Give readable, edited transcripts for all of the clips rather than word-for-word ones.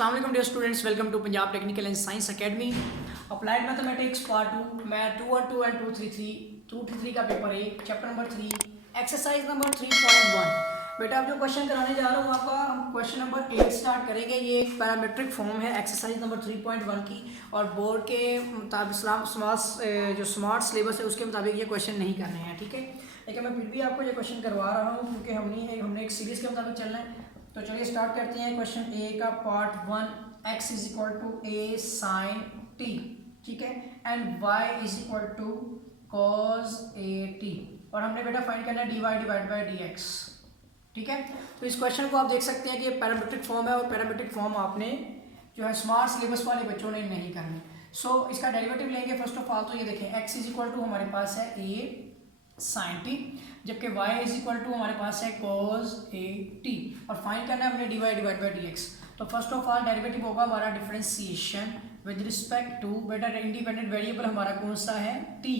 अस्सलाम वालेकुम dear students, welcome to Punjab technical and science academy. Applied mathematics part 2 मैं 212 and 233 का paper 1 chapter number 3 exercise number 3.1। बेटा आप जो क्वेश्चन कराने जा रहा हूँ आपका हम क्वेश्चन नंबर 8 स्टार्ट करेंगे। ये एक पैरामेट्रिक फॉर्म है एक्सरसाइज नंबर 3.1 की और बोर्ड के मुताबिक जो स्मार्ट सिलेबस है उसके मुताबिक ये क्वेश्चन नहीं करने हैं, ठीक है। लेकिन मैं फिर भी आपको ये क्वेश्चन करवा रहा हूँ क्योंकि हमने एक सीरीज़ के मुताबिक चलना है। तो चलिए स्टार्ट करते हैं। क्वेश्चन ए का part 1, x is equal to a sine t, ठीक है, and y is equal to cos a t, और हमने बेटा फाइंड करना है dy डिवाइड बाई dx, ठीक है। तो इस क्वेश्चन को आप देख सकते हैं कि ये पैरामीट्रिक फॉर्म है और पैरामीट्रिक फॉर्म आपने जो है स्मार्ट सिलेबस वाले बच्चों ने नहीं करनी। सो इसका डेरिवेटिव लेंगे फर्स्ट ऑफ ऑल। तो ये देखें x इज इक्वल टू हमारे पास है a साइन टी, जबकि y इज इक्वल टू हमारे पास है cos a t, और फाइंड करना है हमने dy डिवाइड बाई dx। तो फर्स्ट ऑफ ऑल डेरिवेटिव होगा हमारा डिफरेंशिएशन विद रिस्पेक्ट टू, बेटा इंडिपेंडेंट वेरिएबल हमारा कौन सा है t,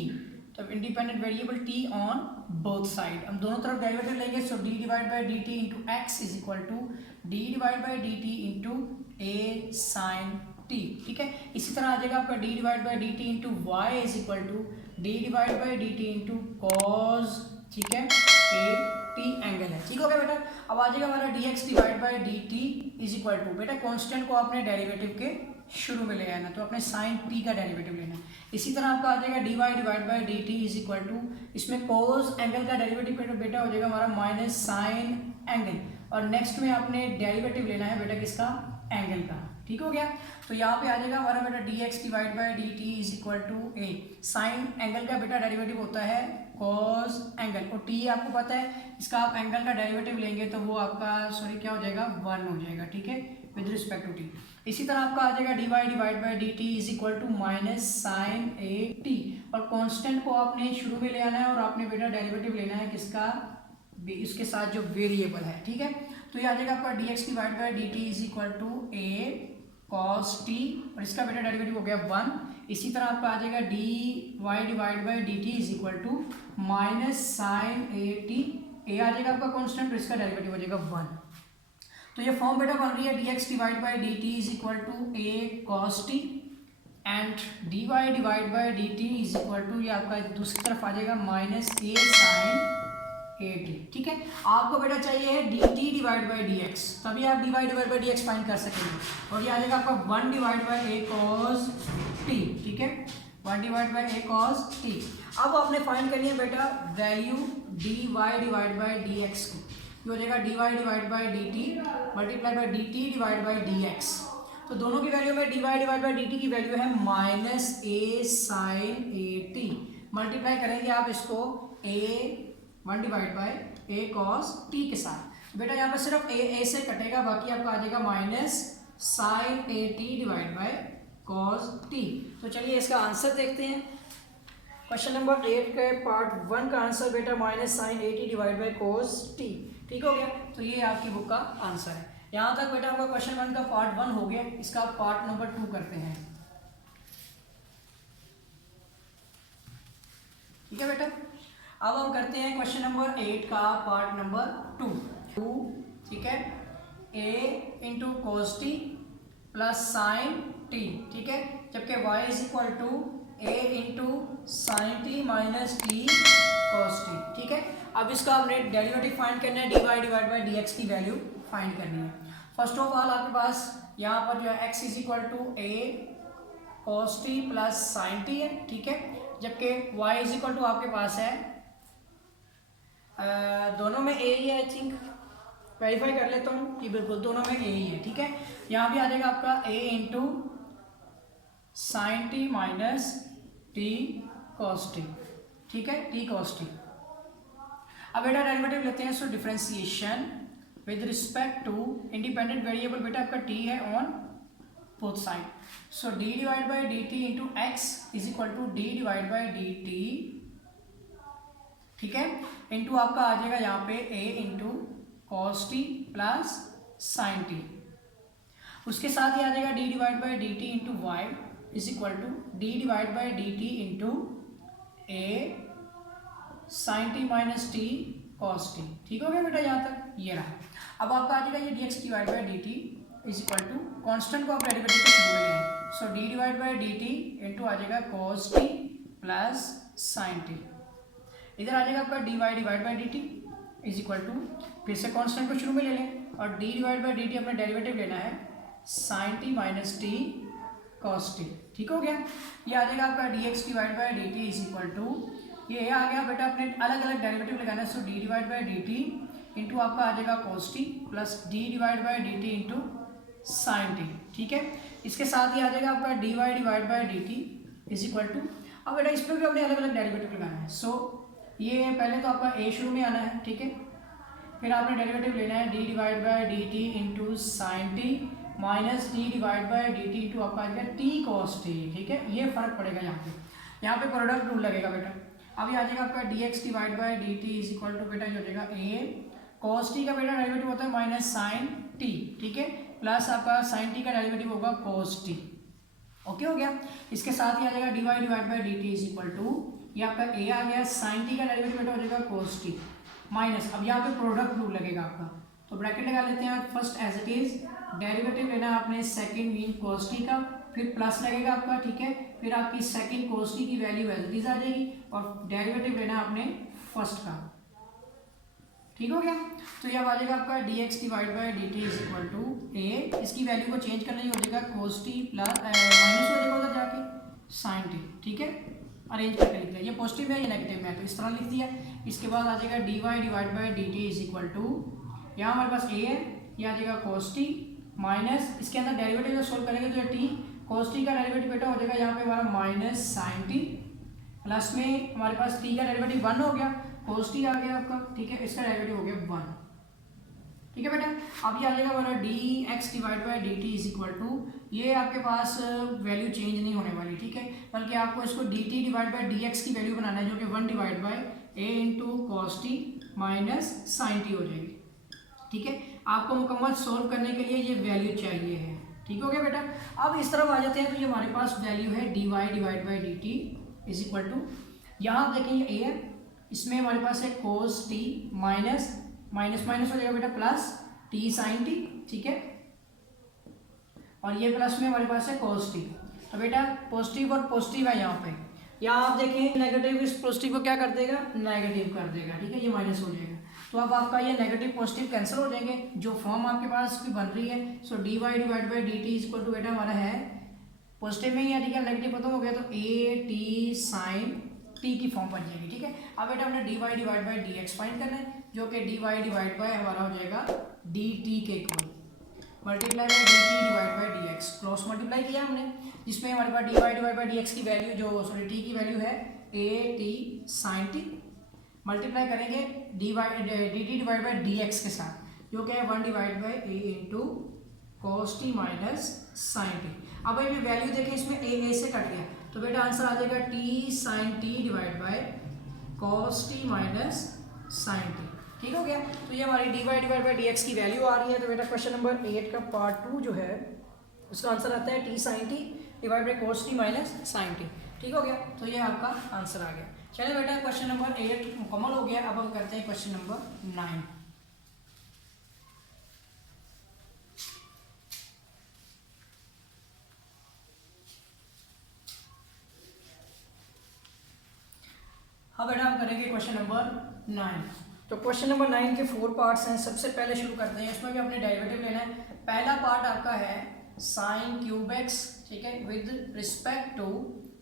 तो independent variable t on both side, हम दोनों तरफ डेरिवेटिव लेंगे। So d divide by dt into x is equal to d divide by dt into a sine t, ठीक है। इसी तरह आ जाएगा आपका d divide by dt into y is equal to d divide by dt into cos, ठीक है, a T angle है, ठीक हो गया बेटा। अब आ जाएगा हमारा dx divide by dt is equal to, बेटा कांस्टेंट को आपने डेरिवेटिव के शुरू में ले आना, तो अपने साइन t का डेरिवेटिव लेना। इसी तरह आपका आ जाएगा dy divide by dt is equal to, इसमें cos एंगल का डेरिवेटिव बेटा हो जाएगा हमारा माइनस साइन एंगल, और नेक्स्ट में आपने डेरिवेटिव लेना है बेटा किसका, एंगल का, ठीक हो गया। तो यहाँ पे आ जाएगा हमारा बेटा dx divide by dt is equal to a, sine angle का बेटा डेरिवेटिव होता है cos एंगल, और t आपको पता है इसका आप एंगल का डेरिवेटिव लेंगे तो वो आपका क्या हो जाएगा 1 हो जाएगा, ठीक है, विद रिस्पेक्ट टू t। इसी तरह आपका आ जाएगा dy divide by dt is equal to minus sine a t, और कांस्टेंट को आपने शुरू में ले आना है और आपने बेटा डेरिवेटिव लेना है किसका, इसके साथ जो वेरिएबल है, ठीक है। तो ये आ जाएगा आपका dx divide by dt is equal to a cos t, और इसका बेटा डेरिवेटिव हो गया 1। इसी तरह आपका आ जाएगा dy divide by dt is equal to minus sine a t, a आ जाएगा आपका कांस्टेंट और इसका डेरिवेटिव हो जाएगा 1। तो ये फॉर्म बेटा बन रही है dx divide by dt is equal to a cos t and dy divide by dt is equal to, ये आपका दूसरी तरफ आ जाएगा minus a sine a t, ठीक है। आपको बेटा चाहिए है dt डिवाइड बाई dx, तभी आप dy divide by dx find कर सकेंगे, और ये आ जाएगा आपका 1 divide by a cos t, ठीक है, 1 divide by a cos t। अब आपने फाइंड करनी है बेटा value dy divide by dx की, ये हो जाएगा dy divide by dt multiply by dt divide by dx। तो दोनों की वैल्यू में dy डिवाइड बाई dt की वैल्यू है minus a sine a T, multiply करेंगे आप इसको a 1 divide by a cos t के साथ। बेटा यहाँ पर सिर्फ a से कटेगा, बाकी आपका आ जाएगा minus sine a t divide by cos t। तो चलिए इसका आंसर देखते हैं। क्वेश्चन नंबर 8 के पार्ट 1 का आंसर बेटा minus sine a t divide by cos t, ठीक हो गया। तो ये आपकी बुक का आंसर है। यहाँ तक बेटा आपका क्वेश्चन 1 का पार्ट 1 हो गया। इसका पार्ट नंबर 2 करते हैं, ठीक है बेटा। अब हम करते हैं क्वेश्चन नंबर 8 का पार्ट नंबर 2, ठीक है, a into cos t plus sine t, ठीक है, जबकि y is equal to a into sine t minus t cos t, ठीक है। अब इसका हमने डेरिवेटिव फाइंड करना है, dy डिवाइड बाई dx की वैल्यू फाइंड करनी है। फर्स्ट ऑफ ऑल आपके पास यहाँ पर जो है x is equal to a cos t plus sine t है, ठीक है, जबकि y इज इक्वल टू आपके पास है दोनों में a ही है, आई थिंक वेरीफाई कर लेता हूँ कि बिल्कुल दोनों में a ही है, ठीक है। यहाँ भी आ जाएगा आपका a into sine t minus t cos t, ठीक है, टी कॉस टी। अब बेटा डेरिवेटिव लेते हैं। So differentiation with respect to independent variable बेटा आपका t है on both side. So d divide by d t into x is equal to d divide by d t, ठीक है, into आपका आ जाएगा यहाँ पे a into cos t plus sine t, उसके साथ ही आ जाएगा d divide by d t into y is equal to d divide by d t into a sine t minus t cos t, ठीक हो गया बेटा। यहाँ तक ये रहा। अब आपका आ जाएगा ये dx divide by d t is equal to constant को आप डेरिवेटिव के शुरू में लें, so d divide by d t into आ जाएगा cos t plus sine t, इधर आ जाएगा आपका d y divide by d t is equal to, फिर से कॉन्स्टेंट को शुरू में ले लें और d divide by d t अपना डेरिवेटिव लेना है sine t minus t cos t, ठीक हो गया। ये आ जाएगा आपका d x divide by d t is equal to, ये आ गया बेटा अपने अलग अलग डेरिवेटिव लगाना है, so d divide by d t into आपका आ जाएगा cos t plus d divide by d t into sine t, ठीक है। इसके साथ ही आ जाएगा आपका d y divide by d t is equal to, अब बेटा इस पर भी अपने अलग अलग डेरिवेटिव लगाना है, सो ये पहले तो आपका ए शुरू में आना है, ठीक है, फिर आपने डेरिवेटिव लेना है D divide by d t into sine t minus D divide by d t into आपका आ जाएगा टी कॉस टी, ठीक है, ये फर्क पड़ेगा यहाँ पे प्रोडक्ट रूल लगेगा बेटा। अभी आ जाएगा आपका d x divide by d t is equal to बेटा जो हो जाएगा ए कॉस टी का बेटा डेरिवेटिव होता है माइनस साइन टी, ठीक है, प्लस आपका साइन टी का डेरिवेटिव होगा कॉस टी, ओके हो गया। इसके साथ ही आ जाएगा d y divide by d t is equal to, ये आपका ए आ गया, साइन टी का डेरिवेटिव बेटा हो जाएगा कॉस टी माइनस, अब यहाँ पे प्रोडक्ट रूल लगेगा आपका, तो ब्रैकेट लगा लेते हैं first as it is, derivative लेना है आपने सेकंड मीन कॉस टी का, फिर प्लस लगेगा आपका, ठीक है, फिर आपकी सेकंड कॉस टी की वैल्यू एज इट इज आ जाएगी और डेरिवेटिव लेना है आपने फर्स्ट का, ठीक हो गया। तो ये अब आ जाएगा आपका d x divide by d t is equal to a, इसकी वैल्यू को चेंज करना ही हो जाएगा कोस टी प्लस माइनस हो जाएगा उधर जाके साइन टी, ठीक है, अरेंज करके लिख दिया, ये पॉजिटिव है ये नेगेटिव में, तो इस तरह लिख दिया। इसके बाद आ जाएगा d y divide by d t is equal to, यहाँ हमारे पास ए है, ये आ जाएगा कोस टी माइनस, इसके अंदर डेरिवेटिव जो सोल्व करेंगे तो टी कोस टी का डेरिवेटिव बेटा हो जाएगा यहाँ पे हमारा माइनस साइन टी, प्लस में हमारे पास टी का डेरिवेटिव 1 हो गया, कोस टी आ गया आपका, ठीक है, इसका डेरिवेटिव हो गया 1, ठीक है बेटा। अब ये आ जाएगा हमारा d x divide by d t is equal to, ये आपके पास वैल्यू चेंज नहीं होने वाली, ठीक है, बल्कि आपको इसको d t divide by d x की वैल्यू बनाना है जो कि 1 divide by a into cos t minus sine t हो जाएगी, ठीक है। आपको मुकम्मल सोल्व करने के लिए ये वैल्यू चाहिए है, ठीक हो गया बेटा। अब इस तरफ आ जाते हैं, तो ये हमारे पास वैल्यू है d y divide by d t is equal to, यहाँ आप देखें ये ए है, इसमें हमारे पास है cos t minus minus minus हो जाएगा बेटा प्लस टी साइन टी, ठीक है, और ये प्लस में हमारे पास है कोस टी, तो बेटा पॉजिटिव और पॉजिटिव है यहाँ पे, यहाँ आप देखें नेगेटिव इस पॉजिटिव को क्या कर देगा, नेगेटिव कर देगा, ठीक है, ये माइनस हो जाएगा, तो अब आपका ये नेगेटिव पॉजिटिव कैंसिल हो जाएंगे, जो फॉर्म आपके पास की बन रही है, so d y divide by d t equal to बेटा हमारा है पॉजिटिव में ही है, ठीक है, नेगेटिव खत्म हो गया तो ए टी साइन टी की फॉर्म बन जाएगी, ठीक है। अब बेटा हमने d y divide by d x find करना है, जो कि डी वाई डिवाइड बाई हमारा हो जाएगा डी टी के equal multiply by d t divide by d x, cross multiply किया हमने, जिसमें हमारे पास d y divide by d x की वैल्यू जो सॉरी टी की वैल्यू है a t sine t, multiply करेंगे d t divide by d x के साथ, जो कि है 1 divide by a into cos t minus sine t. अब ये वैल्यू देखें इसमें ए से कट गया, तो बेटा आंसर आ जाएगा t sine t divide by cos t minus sine t, ठीक हो गया। तो ये हमारी d y divide by d x की वैल्यू आ रही है, तो बेटा क्वेश्चन नंबर 8 का पार्ट 2 जो है उसका आंसर आता है t sine t divide by cos t minus sine t, ठीक हो गया। तो ये आपका आंसर आ गया। चलिए बेटा क्वेश्चन नंबर 8 मुकम्मल हो गया, अब हम करते हैं क्वेश्चन नंबर 9। अब बेटा हम करेंगे क्वेश्चन नंबर 9। तो क्वेश्चन नंबर 9 के 4 पार्ट्स हैं। सबसे पहले शुरू करते हैं, इसमें भी अपने डेरिवेटिव लेना है। पहला पार्ट आपका है साइन क्यूब एक्स, ठीक है, with respect to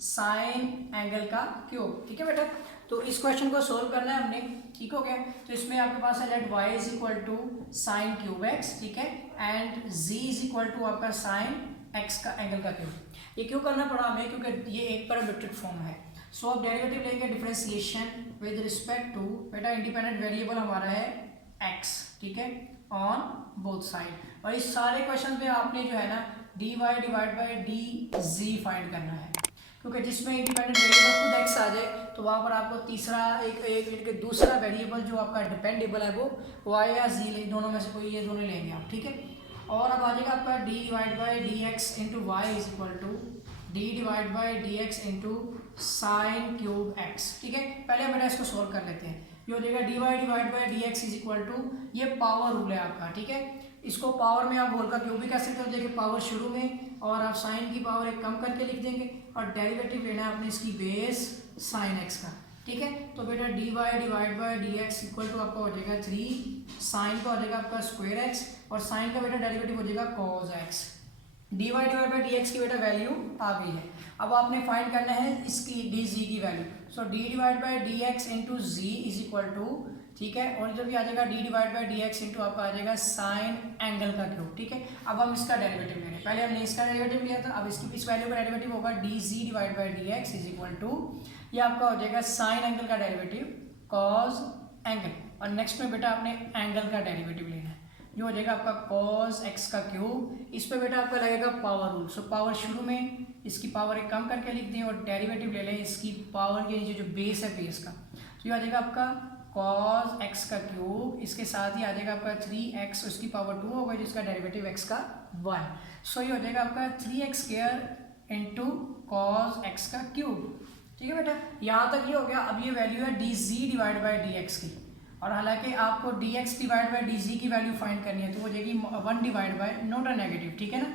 sine angle का क्यूब, ठीक है बेटा। तो इस क्वेश्चन को सोल्व करना है हमने, ठीक हो गया। तो इसमें आपके पास है let y is equal to sine cube x, ठीक है, and z is equal to आपका साइन x का एंगल का क्यूब। ये क्यों करना पड़ा हमें, क्योंकि ये एक पैरामीट्रिक फॉर्म है। सो अब डेरिवेटिव लेंगे डिफरेंशिएशन विद रिस्पेक्ट टू बेटा इंडिपेंडेंट वेरिएबल हमारा है x, ठीक है, ऑन बोथ साइड। और इस सारे क्वेश्चन में आपने जो है ना dy divide by dz find करना है, क्योंकि जिसमें इंडिपेंडेंट वेरिएबल खुद x आ जाए तो वहाँ पर आपको तीसरा एक दूसरा वेरिएबल जो आपका डिपेंडेबल है वो y या z दोनों में से कोई ये दोनों लेंगे आप, ठीक है। और अब आ जाएगा आपका d divide by d x into y is equal to d divide by d x into sine cube x, ठीक है। पहले हम इसको सोल्व कर लेते हैं। ये हो जाएगा d y divide by d x is equal to, ये पावर रूल है आपका, ठीक है। इसको पावर में आप होल का क्यूब भी कह सकते हो, देखिए पावर शुरू में और आप साइन की पावर एक कम करके लिख देंगे और डेरिवेटिव लेना है आपने इसकी बेस साइन एक्स का, ठीक है। तो बेटा d y divide by d x equal to आपका हो जाएगा 3, साइन का हो जाएगा आपका स्क्वायर एक्स और साइन का बेटा डेरिवेटिव हो जाएगा cos x. D y divide by d x की बेटा वैल्यू आ गई है। अब आपने फाइंड करना है इसकी डी जी की value. So d divide by d x into z is equal to, ठीक है, और जब भी आ जाएगा d divide by d x into आपका आ जाएगा साइन एंगल का क्यूब, ठीक है। अब हम इसका डेरिवेटिव ले रहे हैं, पहले हमने इसका डेरिवेटिव लिया था, अब इसकी इस वैल्यू का डेरिवेटिव होगा d z divide by d x is equal to, ये आपका हो जाएगा साइन एंगल का डेरिवेटिव कॉस एंगल, और नेक्स्ट में बेटा आपने एंगल का डेरिवेटिव लेना है, जो हो जाएगा आपका कॉस एक्स का क्यूब। इस पे बेटा आपका लगेगा पावर रूल। सो पावर शुरू में इसकी पावर एक कम करके लिख दें और डेरिवेटिव ले लें इसकी पावर के नीचे जो बेस है बेस का, तो ये आ जाएगा आपका कॉस एक्स का क्यूब, इसके साथ ही आ जाएगा आपका 3x, उसकी पावर 2 होगा जिसका डेरिवेटिव x का 1। सो ये हो जाएगा आपका 3x square into cos x का क्यूब, ठीक है बेटा। यहाँ तक ये हो गया। अब ये वैल्यू है d z divide by d x की, और हालांकि आपको d x divide by d जी की वैल्यू फाइंड करनी है, तो हो जाएगी 1 divide by, not a negative, ठीक है ना,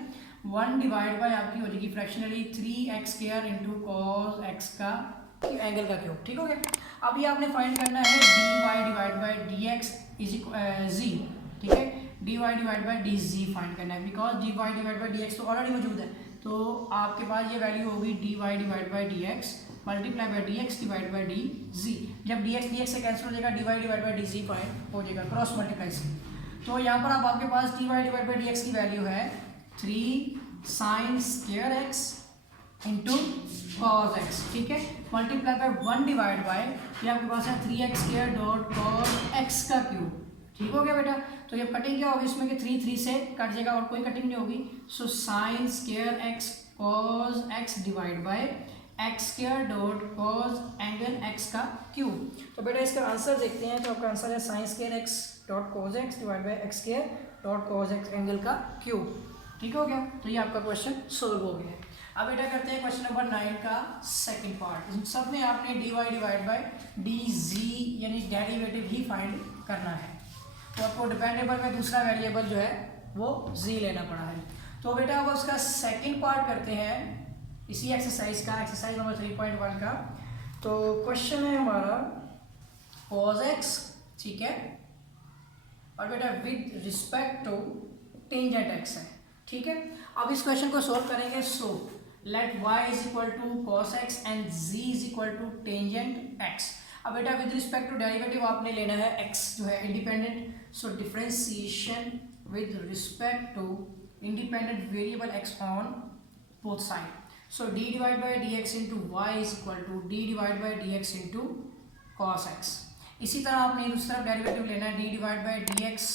1 डिवाइड बाई आपकी हो जाएगी fractionally 3x square into cos x का एंगल का क्यूब, ठीक हो गया। अब ये आपने फाइंड करना है d y divide by d x is जी, ठीक है, d y divide by d z find करना है, because d y divide by d x तो ऑलरेडी मौजूद है, तो आपके पास ये वैल्यू होगी d y divide by d x multiply by d x divide by d z. जब डी एक्स से कैंसिल हो जाएगा, d y divide by d z find हो जाएगा क्रॉस मल्टीप्लाई से। तो यहाँ पर अब आपके पास d y divide by d x की वैल्यू है 3 sine square x into cos x, ठीक है, मल्टीप्लाई बाय 1 डिवाइड बाय, ये आपके पास है 3x square dot cos x का क्यूब, ठीक हो गया बेटा। तो ये कटिंग क्या होगी इसमें कि 3 से कट जाएगा और कोई कटिंग नहीं होगी। So sine square x cos x divide by x square dot cos angle x का क्यूब। तो बेटा इसका आंसर देखते हैं, तो आपका आंसर है sign square x dot cos x divide by x square dot cos x angle का क्यूब, ठीक हो गया। तो ये आपका क्वेश्चन सोल्व हो गया। अब बेटा करते हैं क्वेश्चन नंबर 9 का सेकंड पार्ट। इन सब में आपने d y divide by d z यानी डेरिवेटिव ही फाइंड करना है, तो आपको डिपेंडेबल में दूसरा वेरिएबल जो है वो जी लेना पड़ा है। तो बेटा अब उसका सेकंड पार्ट करते हैं इसी एक्सरसाइज का, एक्सरसाइज नंबर 3.1 का। तो क्वेश्चन है हमारा cos x, ठीक है, और बेटा with respect to tangent x है, ठीक है। अब इस क्वेश्चन को सोल्व करेंगे। So let y is equal to cos x and z is equal to tangent x। अब बेटा विद रिस्पेक्ट टू डेरिवेटिव आपने लेना है x जो है independent, so differentiation with respect to independent variable x on both side. So d divide by d x into y is equal to d divide by d x into cos x. इसी तरह आपने दूसरा derivative लेना है d divide by d x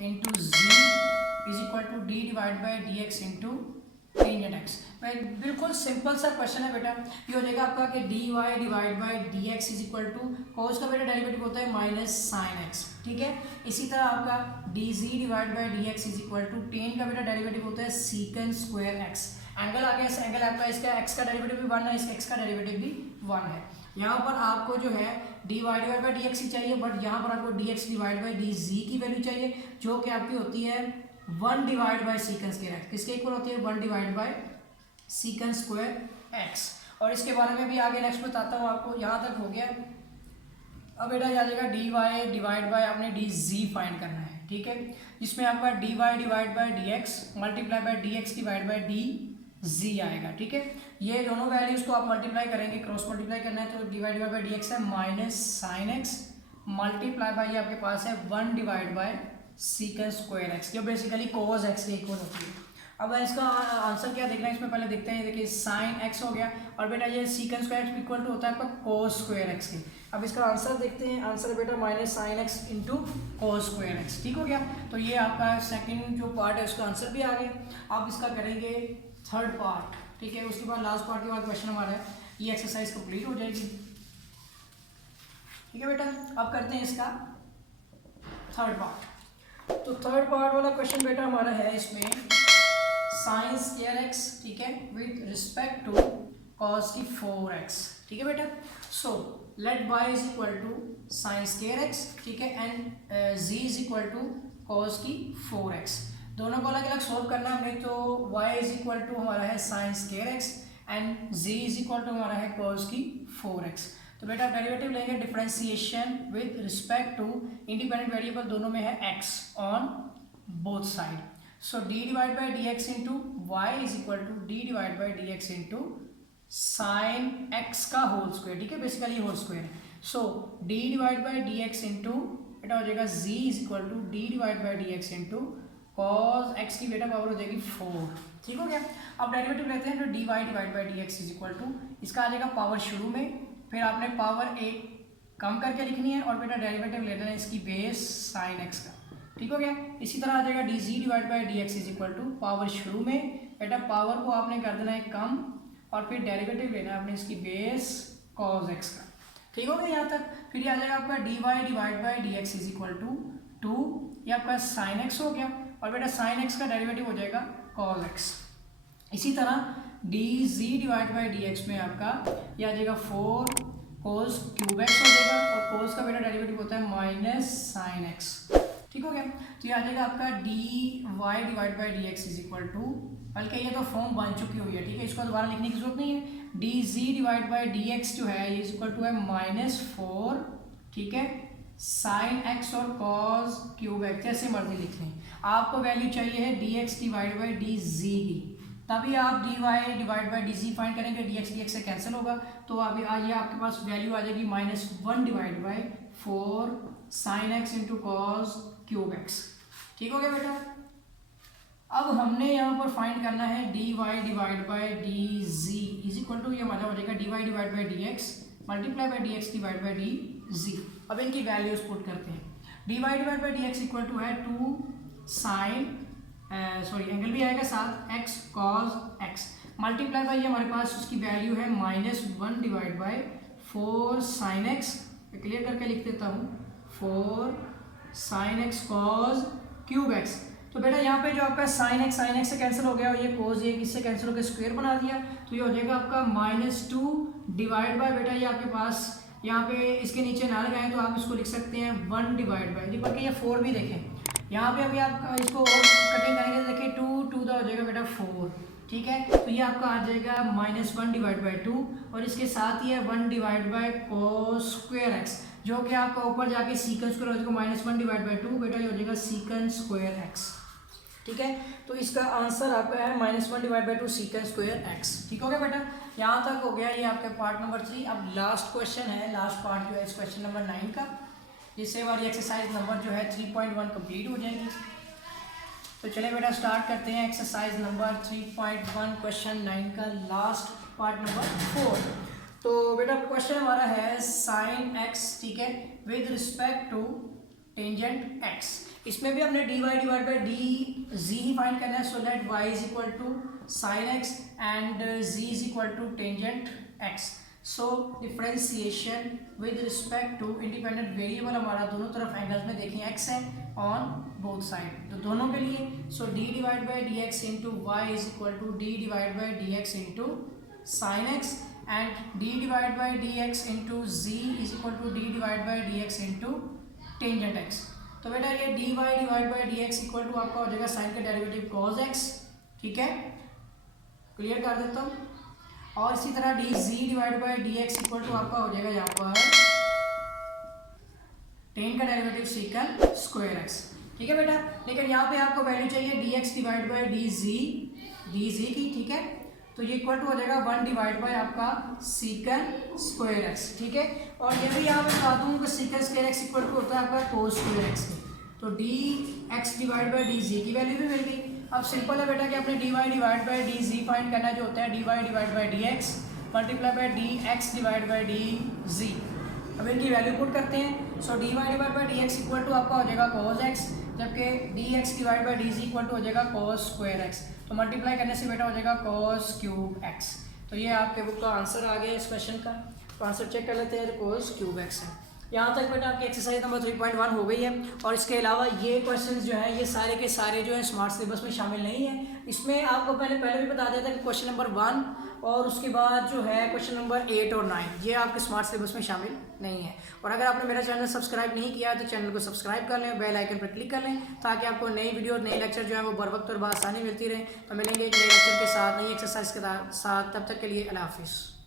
into z is equal to d divide by d x into tangent x. बिल्कुल simple सा question है बेटा। ये हो जाएगा आपका कि d y divide by d x is equal to cos का बेटा डेरिवेटिव होता है माइनस साइन एक्स, ठीक है। इसी तरह आपका d z divide by d x is equal to tan का बेटा डेरिवेटिव होता है सीकेंड स्क्वायर एक्स। एंगल आ गया, एंगल आपका इसका एक्स का डेरिवेटिव भी 1 है, इसका एक्स का डेरिवेटिव भी 1 है। यहाँ पर आपको जो है d y divide by d x ही चाहिए, बट यहाँ पर आपको d x divide by d जी की वैल्यू चाहिए, जो कि आपकी होती है 1 divide by secant square x. किसके इक्वल होती है? 1 divide by secant square x. और इसके बारे में भी आगे नेक्स्ट बताता हूँ आपको। यहाँ तक हो गया। अब बेटा आ जाएगा डी वाई डिवाइड बाई आपने डी जी फाइंड करना है, ठीक है, जिसमें आपका d y divide by d x multiply by d x divide by d z आएगा, ठीक है। ये दोनों वैल्यूज को आप मल्टीप्लाई करेंगे, क्रॉस मल्टीप्लाई करना है, तो डिवाइड बाई डी एक्स है minus sine x multiply by आपके पास है 1 divide by secant square x, जो बेसिकली कोस एक्स के इक्वल होती है। अब इसका आंसर क्या देखना है, इसमें पहले देखते हैं। देखिए साइन एक्स हो गया और बेटा ये secant square x equal to होता है आपका कोस स्क्वायर एक्स के। अब इसका आंसर देखते हैं। आंसर बेटा minus sine x into cos square x, ठीक हो गया। तो ये आपका सेकंड जो पार्ट है उसका आंसर भी आ गया। अब इसका करेंगे थर्ड पार्ट, ठीक है। उसके बाद लास्ट पार्ट के बाद क्वेश्चन हमारा है, ये एक्सरसाइज कंप्लीट हो जाएगी, ठीक है बेटा। अब करते हैं इसका थर्ड पार्ट। तो थर्ड पार्ट वाला क्वेश्चन बेटा हमारा है इसमें साइन स्क्वायर एक्स, ठीक है, विद रिस्पेक्ट टू कॉस की 4x, ठीक है बेटा। So let y is equal to sine square x, ठीक है, and z is equal to cos की 4x। दोनों को अलग अलग सोल्व करना हमने, तो y इज इक्वल टू हमारा है sine square x and z is equal to हमारा है कॉस की 4x। तो बेटा डेरिवेटिव लेंगे differentiation with respect to independent variable दोनों में है x on both side. So d divide by d x into y is equal to d divide by d x into sine x का whole square, ठीक है, basically whole square. So d divide by d x into बेटा हो जाएगा z is equal to d divide by d x into cos x की बेटा power हो जाएगी 4, ठीक हो गया। अब डेरिवेटिव लेते हैं तो dy divide by d x is equal to, इसका आ जाएगा पावर शुरू में, फिर आपने पावर एक कम करके लिखनी है और बेटा डेरिवेटिव लेना है इसकी बेस साइन x का, ठीक हो गया। इसी तरह आ जाएगा dz divide by d x is equal to power शुरू में, बेटा पावर को आपने कर देना है कम और फिर डेरिवेटिव लेना है आपने इसकी बेस कॉस x का, ठीक हो गया यहाँ तक। फिर ये आ जाएगा आपका dy divide by d x is equal to 2, ये आपका साइन x हो गया और बेटा साइन x का डेरिवेटिव हो जाएगा कॉस x। इसी तरह dz divide by d x में आपका ये आ जाएगा 4 कोस क्यूब x हो जाएगा और कोस का बेटा डेरिवेटिव होता है माइनस साइन x, ठीक हो गया। तो ये आ जाएगा आपका dy divide by d x is equal to, बल्कि ये तो फॉर्म बन चुकी हुई है, ठीक है, इसको दोबारा लिखने की जरूरत नहीं है। dz divide by d x जो है ये इज इक्वल टू है -4, ठीक है, साइन x और कॉस क्यूब x, जैसे मर्जी लिख लें। आपको वैल्यू चाहिए है dx डिवाइड बाई dz की, तभी आप dy divide by dz find करेंगे, dx से कैंसिल होगा, तो अभी ये आपके पास वैल्यू आ जाएगी -1 divide by 4 sine x into cos cube x, ठीक हो गया बेटा। अब हमने यहाँ पर फाइंड करना है dy divide by dz is equal to, ये हमारा हो जाएगा dy divide by dx multiply by dx divide by dz। अब इनकी वैल्यूज पुट करते हैं। dy divide by dx equal to है 2 साइन एंगल भी आएगा साथ x cos x multiply by हमारे पास उसकी वैल्यू है -1 divide by 4 sine x, clear करके लिख देता हूँ 4 sine x cos cube x। तो बेटा यहाँ पे जो आपका साइन x से कैंसिल हो गया और ये cos ये किससे कैंसिल हो गया, स्क्वायर बना दिया, तो ये हो जाएगा आपका -2 डिवाइड बाई बेटा ये आपके पास यहाँ पे इसके नीचे ना लगाएं तो आप इसको लिख सकते हैं 1 डिवाइड बाई, बल्कि ये 4 भी देखें यहाँ पे अभी आप इसको कटिंग करेंगे तो देखिए 2 हो जाएगा बेटा 4, ठीक है। तो ये आपका आ जाएगा -1 डिवाइड बाई 2 और इसके साथ ही है 1 divide by cos square x, जो कि आपका ऊपर जाके सीकन स्क्वायर हो जाएगा -1 डिवाइड बाई 2, बेटा ये हो जाएगा सीकन स्क्वायर x, ठीक है। तो इसका आंसर आपका है -1 डिवाइड बाई 2 सीकन स्क्वायर x, ठीक हो गया बेटा। यहाँ तक हो गया ये आपका पार्ट नंबर 3। अब लास्ट क्वेश्चन है, लास्ट पार्ट जो है इस क्वेश्चन नंबर 9 का, जिससे हमारी एक्सरसाइज नंबर जो है 3.1 कंप्लीट हो जाएगी। तो चले बेटा स्टार्ट करते हैं एक्सरसाइज नंबर 3.1 क्वेश्चन 9 का लास्ट पार्ट नंबर 4। तो बेटा क्वेश्चन हमारा है साइन x, ठीक है, with respect to tangent x। इसमें भी हमने dy डिवाइड बाई dz ही फाइंड करना है, so that y is equal to sine x and z is equal to tangent x। So differentiation with respect to independent variable हमारा दोनों तरफ angles में देखें x है ऑन बोथ साइड, तो दोनों के लिए so d divide by d x into y is equal to d divide by d x into sine x and d divide by d x into z is equal to d divide by d x into tangent x। तो बेटा ये dy divide by d x equal to आपका हो जाएगा sign का derivative cos x, ठीक है, clear कर देता हूँ। और इसी तरह dz divide by d x equal to आपका हो जाएगा यहाँ पर टेन का डेरिवेटिव सीकन स्क्वायर x, ठीक है बेटा। लेकिन यहाँ पे आपको वैल्यू चाहिए dx डिवाइड बाई dz की, ठीक है, तो ये इक्वल टू हो जाएगा 1 डिवाइड बाई आपका सीकन स्क्वायर x, ठीक है। और ये भी यहाँ पे बता दूँ कि सीकन स्क्वायर x इक्वल टू होता है आपका कोस स्क्वायर x, तो dx डिवाइड बाई dz की वैल्यू भी मिल गई। अब सिंपल है बेटा कि अपने dy divide by dz find करना जो होता है dy divide by dx multiply by dx divide by dz। अब इनकी वैल्यू पुट करते हैं। So dy divide by dx equal to आपका हो जाएगा cos x, जबकि dx divide by dz equal to हो जाएगा cos स्क्वायर x, तो मल्टीप्लाई करने से बेटा हो जाएगा cos क्यूब x। तो ये आपके बुक का आंसर आ गया इस क्वेश्चन का। तो आंसर चेक कर लेते हैं, cos क्यूब x है। यहाँ तक बेटा आपकी एक्सरसाइज नंबर 3.1 हो गई है। और इसके अलावा ये क्वेश्चंस जो है ये सारे के सारे जो है स्मार्ट सिलेबस में शामिल नहीं है। इसमें आपको पहले भी बता दिया था कि क्वेश्चन नंबर 1 और उसके बाद जो है क्वेश्चन नंबर 8 और 9 ये आपके स्मार्ट सिलेबस में शामिल नहीं है। और अगर आपने मेरा चैनल सब्सक्राइब नहीं किया है तो चैनल को सब्सक्राइब कर लें, बेल आइकन पर क्लिक कर लें ताकि आपको नई वीडियो और नए लेक्चर जो है वो बर वक्त और बासानी मिलती रहे। तो मिलेंगे एक नए लेक्चर के साथ, नई एक्सरसाइज के साथ। तब तक के लिए अल्लाह हाफिज़।